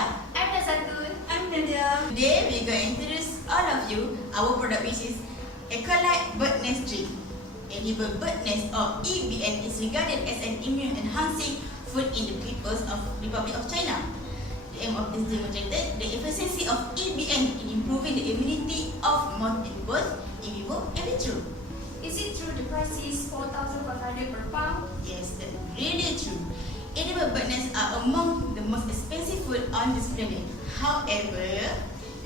Aida. I'm Nazatun. I'm Nadia. Today we're going to introduce all of you our product, which is Ecolite bird nest drink. Edible bird nest or EBN is regarded as an immune-enhancing food in the peoples of Republic of China. The aim of this demonstrated the efficiency of EBN in improving the immunity of mouse in both in vivo and vitro. Is it true the price is 4,500 per pound? Yes, that's really true. Edible bird nests are among the most expensive food on this planet. However,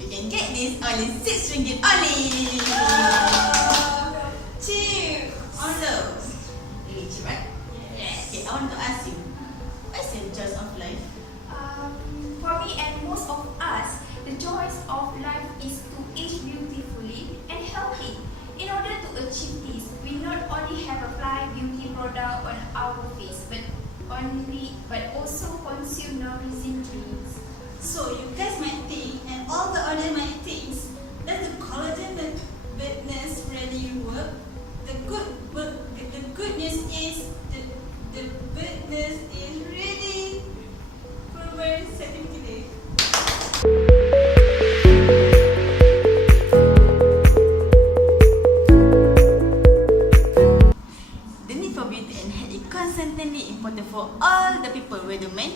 you can get this only 6 ringgit only. Cheap. So, really cheap, right? Yes. Okay, I want to ask you, what's your choice of life? For me and most of us, the choice of life is to age beautifully and healthy. In order to achieve this, we not only have applied beauty product on our face, but also consume nourishing drinks. So you guys might think, and all the audience might think, does the collagen business really work? The good news is the business is really proven scientifically. The need for beauty and health is constantly important for all the people, whether men,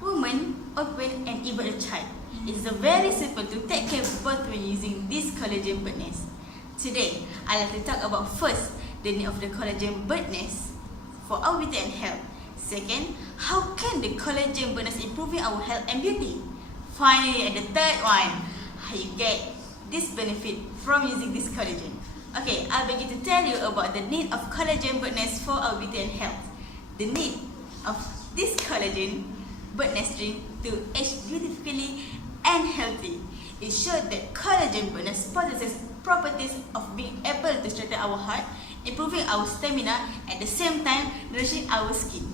women, open, and even a child. It is very simple to take care of both when using this collagen bird nest. Today, I'd like to talk about first, the need of the collagen bird nest for our beauty and health. Second, how can the collagen bird nest improving our health and beauty? Finally, and the third one, how you get this benefit from using this collagen. Okay, I'll begin to tell you about the need of collagen bird nest for our beauty and health. The need of this collagen bird nest drink to age beautifully and healthy. It shows that collagen bird nest possesses properties of being able to strengthen our heart, improving our stamina, at the same time nourishing our skin.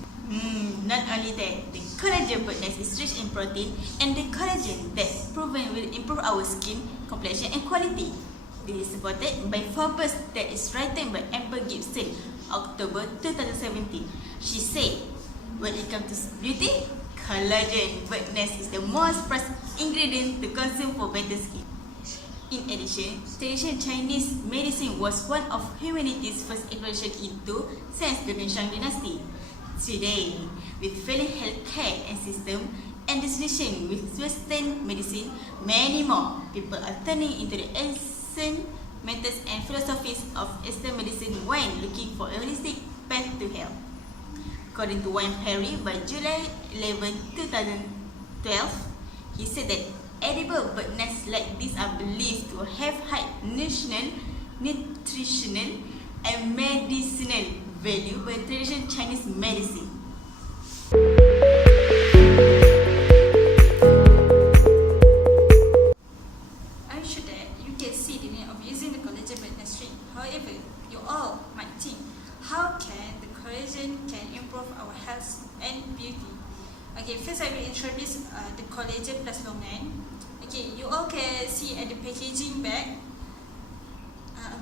Not only that, the collagen bird nest is rich in protein and the collagen that's proven will improve our skin complexion and quality. This is supported by Forbes that is written by Amber Gibson, October 2017. She said, when it comes to beauty, collagen bird nest is the most prized ingredient to consume for better skin. In addition, traditional Chinese medicine was one of humanity's first exploration into science during Shang Dynasty. Today, with failing healthcare and system and the solution with Western medicine, many more people are turning into the ancient methods and philosophies of Eastern medicine when looking for a holistic path to health. According to Wayne Perry, by July 11, 2012, he said that edible bird nests like this are believed to have high nutritional, and medicinal value by traditional Chinese medicine. I'm sure that you can see the need of using the collagen bird nest drink. However, you all might think, how can the collagen can improve our health and beauty? Okay, first I will introduce the collagen plus longan. Okay, you all can see at the packaging bag,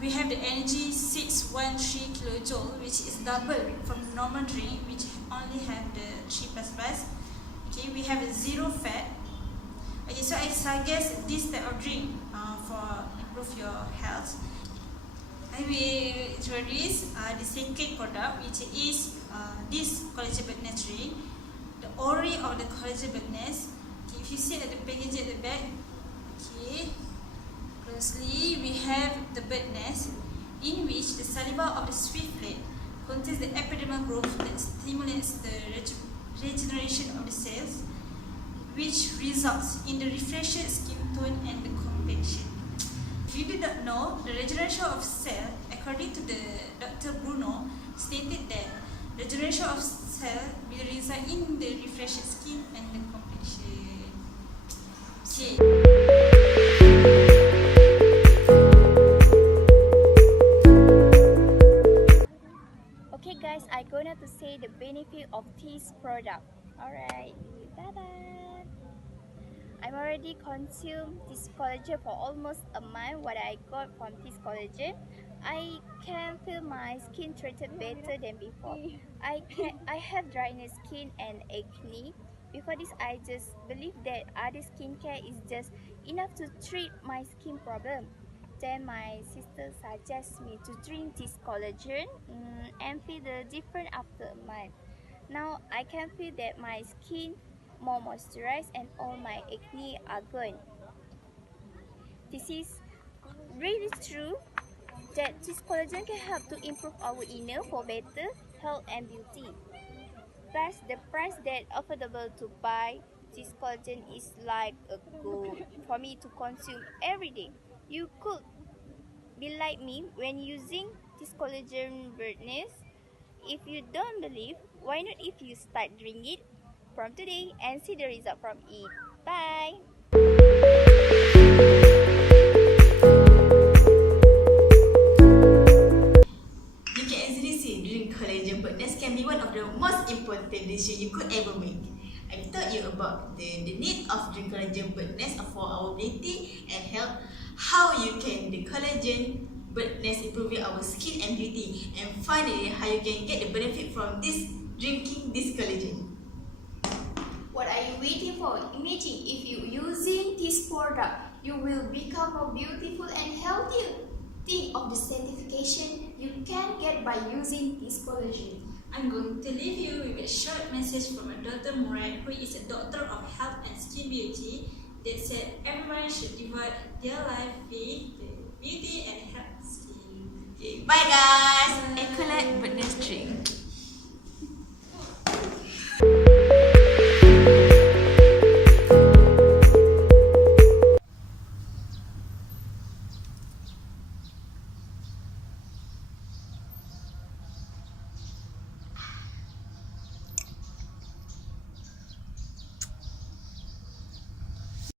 we have the energy 613 kilojoule, which is double from the normal drink, which only have the 3++. Okay, we have a zero fat. Okay, so I suggest this type of drink for improve your health. I will introduce the second product, which is this collagen bird nest drink. The ori of the collagen bird nest. Okay, if you see at the package at the back, okay, closely we have the bird nest, in which the saliva of the swiftlet contains the epidermal growth that stimulates the regeneration of the cells, which results in the refreshed skin tone and the complexion. If you did not know, the regeneration of cell, according to the Dr. Bruno, stated that regeneration of cell will result in the refreshed skin and the complexion. Okay. Okay guys, I'm gonna to say the benefit of this product. Alright, bye bye. I'm already consumed this collagen for almost a month. What I got from this collagen, I can feel my skin treated better than before. I have dryness skin and acne. Before this, I just believed that other skincare is just enough to treat my skin problem. Then my sister suggests me to drink this collagen and feel the difference after a month. Now I can feel that my skin more moisturized and all my acne are gone. This is really true that this collagen can help to improve our inner for better health and beauty. Plus, the price that affordable to buy this collagen is like a gold for me to consume every day. You could be like me when using this collagen brightness. If you don't believe, why not if you start drinking it from today and see the result from it. Bye. You can easily see drink collagen, but this can be one of the most important decisions you could ever make. I taught you about the need of drink collagen birdness for our beauty and health, how you can the collagen birdness improving our skin and beauty, and finally how you can get the benefit from this drinking this collagen. What are you waiting for? Imagine if you using this product, you will become more beautiful and healthier. Think of the certification you can get by using this collagen. I'm going to leave you with a short message from my daughter Murad, who is a doctor of health and skin beauty, that said everyone should divide their life with the beauty and health skin. Okay, bye guys! Ecolite birdness drink.